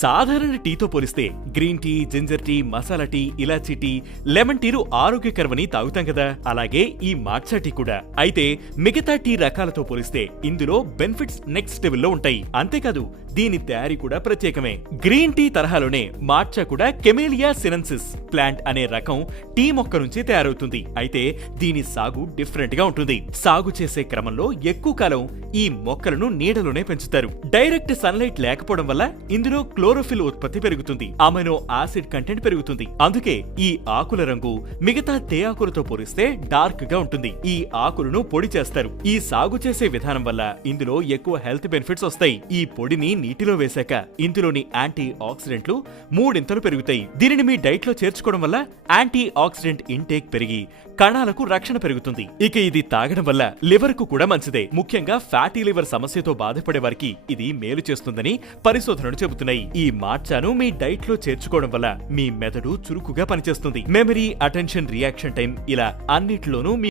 సాధారణ టీతో పోలిస్తే green tea ginger tea masala tea ఇలాచీ టీ లెమన్ టీలు ఆరోగ్యకరమని తాగుతాం కదా. అలాగే ఈ మాట్సా టీ కూడా. అయితే మిగతా టీ రకాలతో పోలిస్తే ఇందులో బెనిఫిట్స్ నెక్స్ట్ లెవెల్లో ఉంటాయి. అంతేకాదు దీని తయారీ కూడా ప్రత్యేకమే. గ్రీన్ టీ తరహాలోనే మార్చా కూడా కెమేలియా సినెన్సిస్ ప్లాంట్ అనే రకం టీ మొక్క నుంచి తయారవుతుంది. అయితే దీని సాగు డిఫరెంట్గా ఉంటుంది. సాగు చేసే క్రమంలో ఎక్కువ కాలం ఈ మొక్కలను నీడలోనే పెంచుతారు. డైరెక్ట్ సన్లైట్ లేకపోవడం వల్ల ఇందులో క్లోరోఫిల్ ఉత్పత్తి పెరుగుతుంది. అమైనో యాసిడ్ కంటెంట్ పెరుగుతుంది. అందుకే ఈ ఆకుల రంగు మిగతా తేయాకులతో పోలిస్తే డార్క్గా ఉంటుంది. ఈ ఆకులను పొడి చేస్తారు. ఈ సాగు చేసే విధానం వల్ల ఇందులో ఎక్కువ హెల్త్ బెనిఫిట్స్ వస్తాయి. ఈ పొడిని నీటిలో వేశాక ఇందులోని యాంటీ ఆక్సిడెంట్లు మూడింతలు పెరుగుతాయి. దీనిని మీ డైట్లో చేర్చుకోవడం వల్ల యాంటీ ఆక్సిడెంట్ ఇంటేక్ పెరిగి కణాలకు రక్షణ పెరుగుతుంది. ఇక ఇది తాగడం వల్ల లివర్కు కూడా మంచిదే. ముఖ్యంగా ఫ్యాటీ లివర్ సమస్యతో బాధపడే వారికి ఇది మేలు చేస్తుందని పరిశోధనలు చెబుతున్నాయి. ఈ మార్చాను మీ డైట్లో చేర్చుకోవడం వల్ల మీ మెదడు చురుకుగా పనిచేస్తుంది. మెమరీ అటెన్షన్ రియాక్షన్ టైం ఇలా అన్నిటిలోనూ మీ